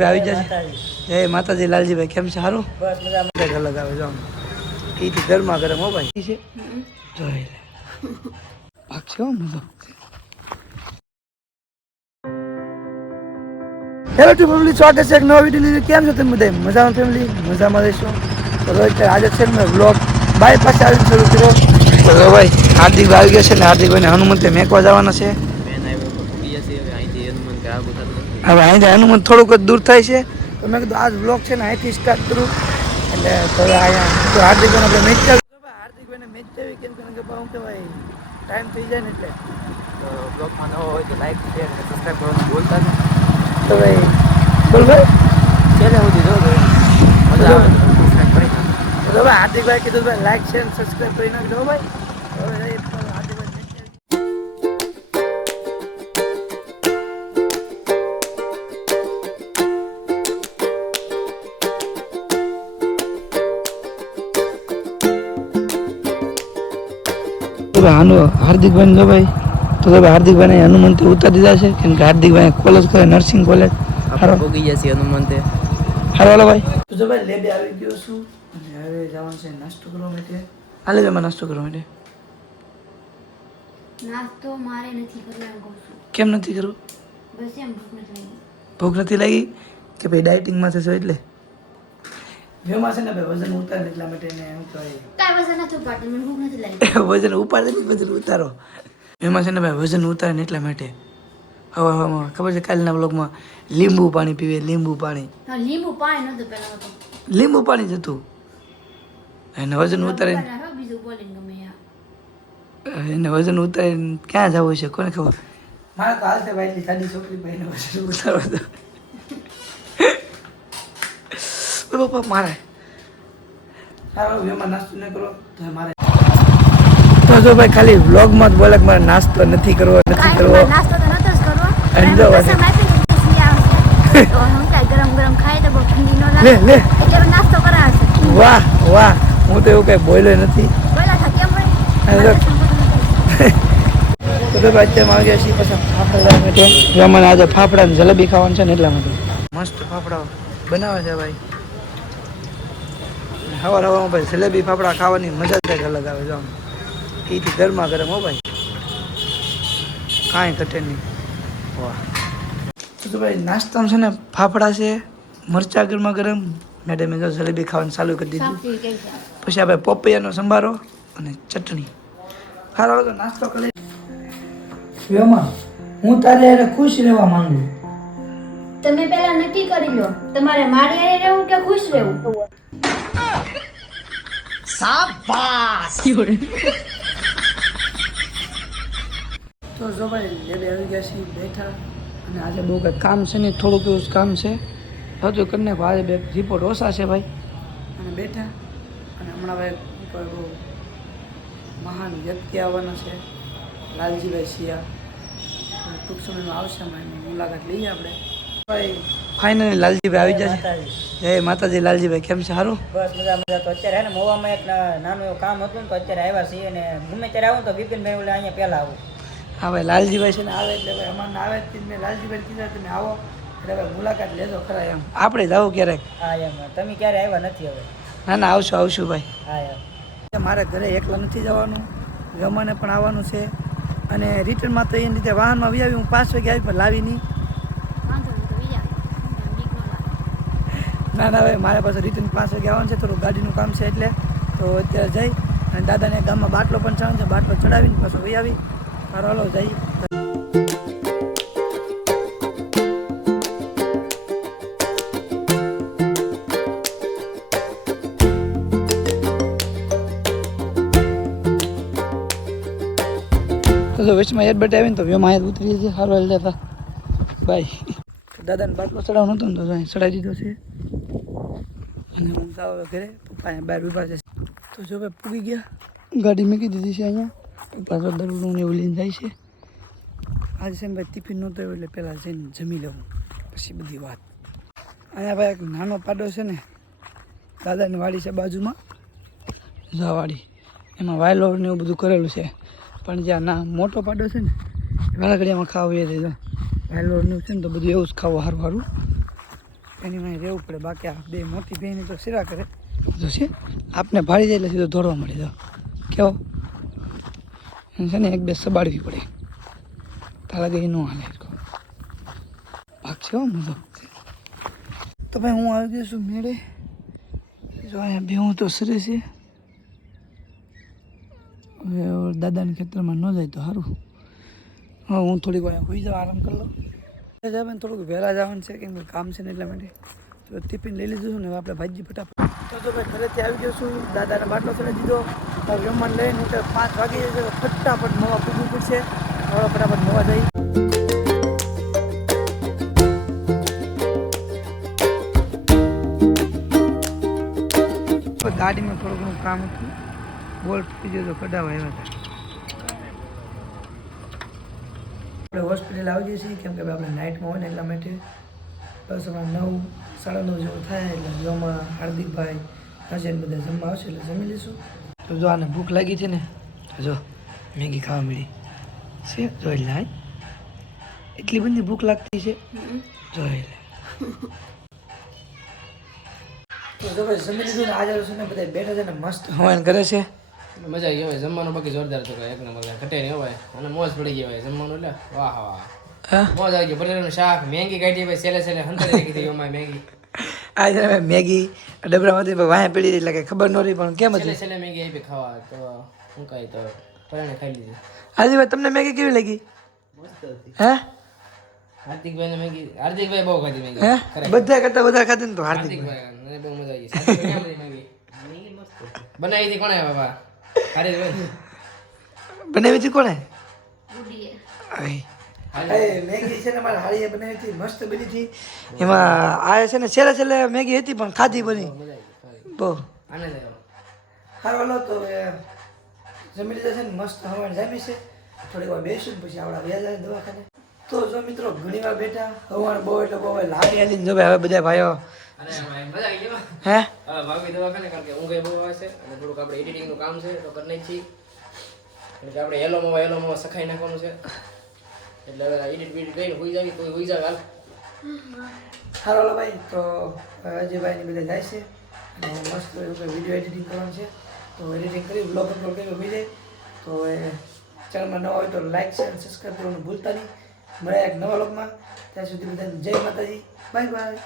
આવી જશે. જય માતાજી. લાલજીભાઈ કેમ છે? સારું. બસ મજા. અલગ આવે જો એથી ગરમા ગરમ હો ભાઈ છે. જોઈ લે ભાગશે હો મજો. હેલો ટુ ફેમિલી, સ્વાગત છે એક નવા વિડીયો. કેમ છો તમે બધા? મજામાં ફેમિલી? મજામાં રહીશું. તો આજે છે ને બ્લોગ બાય પાસે આવીને શરૂ કર્યો. તો ભાઈ હાર્દિક આવી ગયા છે ને હાર્દિકભાઈને હનુમંતે મેકવા જવાના છે. હવે અહીંથી હનુમંત થોડુંક જ દૂર થાય છે તો મેં કીધું આજ બ્લોગ છે ને અહીંથી સ્ટાર્ટ કરું. એટલે તો અહીંયા તો હાર્દિકભાઈને આપણે મેચ ચાલુ. હાર્દિકભાઈને મેચ ચાવી કેમ કે શું કહેવાય ટાઈમ થઈ જાય ને એટલે તો બ્લોગમાં ન હોય તો લાઈક શેર અને સબસ્ક્રાઈબ કરવાનું ભૂલતા નહીં. તો ભાઈ બોલ ભાઈ છેલ્લે સુધી જો મજા આવે તો સબસ્ક્રાઈબ કરી નાખો. તો ભાઈ હાર્દિકભાઈ કીધું ભાઈ લાઈક શેર અને સબસ્ક્રાઈબ કરી નાખજો ભાઈ. હવે હાર્દિકભાઈ હાર્દિકભાઈ જો ભાઈ તો ભાઈ હાર્દિકભાઈ હનુમંતે ઉતારી દીધા છે કેમ કે હાર્દિકભાઈ કોલેજ કરે નર્સિંગ કોલેજ. હારો પોગી ગયા છે હનુમંતે. હારો હાલો ભાઈ. તો જો ભાઈ લેબે આવી ગયો છું અને હવે જવાનું છે નાસ્તો કરવા માટે. હાલે જમા નાસ્તો કરવા માટે. નાસ્તો મારે નથી કરવો એમ કહું છું. કેમ નથી કરવું? બસ એમ ભૂખ નથી લાગી. ભૂખ નથી લાગી કે ભાઈ ડાયટિંગમાં થશો એટલે વેમાં છે ને ભાઈ વજન ઉતારે એટલા માટે એને એમ કહેવાય કાંઈ વજન નથી ઉપાડતી, મને ભૂખ નથી લાગી. વજન ઉપાડે જ વજન ઉતારો. એમાં છે ને ભાઈ વજન ઉતારે ને એટલા માટે હવે ખબર છે કાલના બ્લોગમાં લીંબુ પાણી પીવે. લીંબુ પાણી લીંબુ પાણી નતું પેલા તો લીંબુ પાણી જ હતું. એને વજન ઉતારે બીજું બોલીને ગમે એને વજન ઉતારીને ક્યાં જવું છે કોને ખબર. મારે તો હાલતે ભાઈ એટલી સાદી છોકરી ભાઈને વજન ઉતારવા દો. પપ્પા મારે સારો વેમાં નાસ્તો ન કરો તો મારે તો જો ભાઈ ખાલી વ્લોગમાં જ બોલે કે મારે નાસ્તો નથી કરવો નથી કરવો. નાસ્તો તો નતો જ કરવો. અંજો તો હું કાંઈ ગરમ ગરમ ખાઈ તો બહુ ઠંડી ન લાગે લે એટલે નાસ્તો કરાવશે. વાહ વાહ હું તો એવું કઈ બોલ્યો નથી. બોલા થા કેમ ભાઈ તો ભાઈ અત્યારે આવી ગયા છીએ પછી ફાફડા માટે. મને આજે ફાફડા ને જલેબી ખાવાનું છે ને એટલા માટે મસ્ત ફાફડા બનાવે છે ભાઈ. હવાર હવામાં ભાઈ જલેબી ફાફડા ખાવાની મજા જ કંઈક અલગ આવે છે. આમ એથી ગરમા ગરમ હો ભાઈ કાંઈ ઘટે નહીં. વાહ તો ભાઈ નાસ્તામાં છે ને ફાફડા છે, મરચાં ગરમા ગરમ. મેડમે જલેબી ખાવાનું ચાલુ કરી દીધું. પછી આપણે પપૈયાનો સંભારો અને ચટણી. સારો તો નાસ્તો કરી હું તારે એને ખુશ રહેવા માંગુ. તમે પહેલા નક્કી કરી લો તમારે મારી હારે રહેવું કે ખુશ રહેવું. શાબાશ. તો જો ભાઈ લેબે આવી ગયા છે બેઠા અને આજે બહુ કંઈક કામ છે ને થોડુંક એવું કામ છે હજુ કરી નાખો. આજે બે રિપોર્ટ ઓછા છે ભાઈ અને બેઠા અને હમણાં ભાઈ કોઈ બહુ મહાન વ્યક્તિ આવવાના છે લાલજીભાઈ સિયા. ટૂંક સમયમાં આવશે એમાં એની મુલાકાત લઈએ આપણે. ભાઈ ફાઇનલી લાલજીભાઈ આવી જશે. જય માતાજી. લાલજીભાઈ કેમ છે? સારું. બસ મજા મજા. તો અત્યારે હે ને મોવામાં એક નાનું એવું કામ હતું ને તો અત્યારે આવ્યા છીએ ને ગમે ત્યારે આવું તો બિપિનભાઈ ઓલે અહીંયા પહેલા આવું. હા ભાઈ લાલજીભાઈ છે ને આવે એટલે ભાઈ અમારને આવે જ મેં લાલજીભાઈ કીધા તમે આવો એટલે ભાઈ મુલાકાત લેજો ખરા એમ. આપણે જ આવું ક્યારેક. હા એમ તમે ક્યારે આવ્યા નથી હવે. ના ના આવશું આવશું ભાઈ. હા એમ મારે ઘરે એકલા નથી જવાનું, રમાને પણ આવવાનું છે અને રિટર્નમાં તો એની રીતે વાહનમાં વી આવી. હું 5 વાગે આવી પણ લાવી નહીં. ના ના ભાઈ મારે પાસે રિટર્ન 5 વાગે આવવાનું છે. થોડું ગાડીનું કામ છે એટલે તો અત્યારે જઈ અને દાદાને ગામમાં બાટલો પણ ચડાવવાનો છે. બાટલો ચડાવીને પાછો વહી આવી. સારો હાલો જઈ. તો વચમાં એડબટ આવીને તો વેમાં યાદ ઉતરી છે. સારું હાલ જતા ભાઈ દાદાને બાટલો ચડાવવાનો હતો ને તો ચડાવી દીધો છે અને હું જાવ ઘરે. પપ્પા બહાર ઉભા છે તો જો ભાઈ પૂગી ગયા. ગાડી મૂકી દીધી છે અહીંયા. પપ્પા તો દરરોજ એવું લઈને જાય છે. આજે છે ને ભાઈ ટિફિન નહોતો એટલે પહેલાં જઈને જમી લઉં પછી બધી વાત. અહીંયા ભાઈ એક નાનો પાડો છે ને દાદાની વાડી છે બાજુમાં વાડી એમાં વાયલોર ને એવું બધું કરેલું છે. પણ જ્યાં ના મોટો પાડો છે ને વાળા ઘડિયામાં ખાવું એ થઈ જાય વાયલોરનું છે ને તો બધું એવું જ ખાવું સારું સારું એની માં રહેવું પડે, બાકી આ બે મોટી બહેની તો સેવા કરે તો છે આપને ભાડી જાય એટલે સીધો દોડવા મળી જાવ કેવો એને છે ને એક બે સબાડવી પડે તારા ગઈ ન હાલે ભાગ છે હો મજો. તો ભાઈ હું આવી ગયો છું મેળે, જો અહીંયા બે હું તો સરે છે. હવે દાદાના ખેતરમાં ન જાય તો સારું. હા હું થોડીક વાર હોઈ જાઉં, આરામ કરી લઉં. જવાનું થોડુંક વહેલા જવાનું છે કેમ કે કામ છે ને એટલા માટે. તો ટિફિન લઈ લીધું છું ને હવે આપણે ભાજી ફટાફટ. તો ભાઈ ઘરેથી આવી ગયો છું, દાદાને બાટલો ચડી દીધો, જમવાનું લઈને તો 5 વાગી જશે. ફટાફટ મોવા પૂગવું પડશે, હવે ફટાફટ મોવા જઈ. ગાડીમાં થોડું ઘણું કામ હતું, બોલ્ટ થઈ ગયો તો કઢાવવા આવ્યા હતા. આપણે હોસ્પિટલ આવી જઈએ છીએ કેમ કે આપણે નાઇટમાં હોય ને એટલા માટે. બસ હમણાં 9, 9:30 જેવું થાય એટલે જોમાં હાર્દિકભાઈ હશે બધા જમવા આવશે એટલે જમી લઈશું. તો જો આને ભૂખ લાગી છે ને તો જો મેગી ખાવા મળી છે, જોઈ લે એટલી બધી ભૂખ લાગતી છે, જોઈ લે. તો ભાઈ જમી લીધું ને આજે છે ને બધા બેઠા છે ને મસ્ત હવાન કરે છે. મજા આવી ગઈ જમવાનું, બાકી જોરદાર તો એક નંબર ઘટે નહીં હોય અને મોજ પડી ગઈ હોય જમવાનું એટલે વાહ વાહ મોજ આવી ગઈ. બટેટાનું શાક, મેગી કાઢી ભાઈ છેલ્લે છેલ્લે હંતાડી રાખી હતી એમાં મેગી. આજે મેગી ડબરામાંથી વાયા પડી એટલે કે ખબર ન રહી પણ કેમ છેલ્લે હતી. છેલ્લે મેગી આપી ખાવા તો હું કાંઈ તો પરાણે ખાઈ લીધી. આજે ભાઈ તમને મેગી કેવી લાગી? હે હાર્દિકભાઈ બહુ ખાધી મેગી. હે બધા કરતા વધારે ખાધી ને તો હાર્દિકભાઈ. હાર્દિકભાઈ મને બહુ મજા આવી. હાર્દિકભાઈ મેગી બનાવી હતી કોણે બાબા? હાર્દિકભાઈ બનાવી હતી કોણે? ગુડીએ. મેગી છે ને મારા હારીએ બનાવી હતી, મસ્ત બની હતી. એમાં આ છે ને છેલ્લે છેલ્લે મેગી હતી પણ ખાધી બની મજા આવી બહુ આનંદ આવ્યો. સારું. હાલો તો જમી લીધા છે ને મસ્ત હવાણ જામી છે. થોડીક વાર બેસીને પછી આપણા વ્યાજ આવે દવાખાને. તો જો મિત્રો ઘણી વાર બેઠા હવાણ બહુ એટલે બહુ લાવી આલીને જો ભાઈ હવે બધા ભાઈઓ અને મજા આવી ગઈ. હે હા ભાગવી દવાખાને કારણ કે ઊંઘ બહુ આવે છે અને થોડુંક આપણે એડિટિંગનું કામ છે તો કરી નાખી છીએ. એટલે આપણે યલોમાં સખાઈ નાખવાનું છે એટલે હવે એડિટ બીડિટ કરીને હોઈ જાય તો હોઈ જાય હાલ. સારું હાલો ભાઈ. તો અજયભાઈને બધા જાય છે અને મસ્ત વિડીયો એડિટિંગ કરવાનું છે. તો એડિટિંગ કરી બ્લોગ અપલોડ કરી હોઈ જાય. તો એ ચેનલમાં નવા હોય તો લાઈક શેર અને સબસ્ક્રાઈબ કરવાનું ભૂલતા નહીં. મળ્યા એક નવા બ્લોગમાં, ત્યાં સુધી બધાને જય માતાજી, બાય બાય.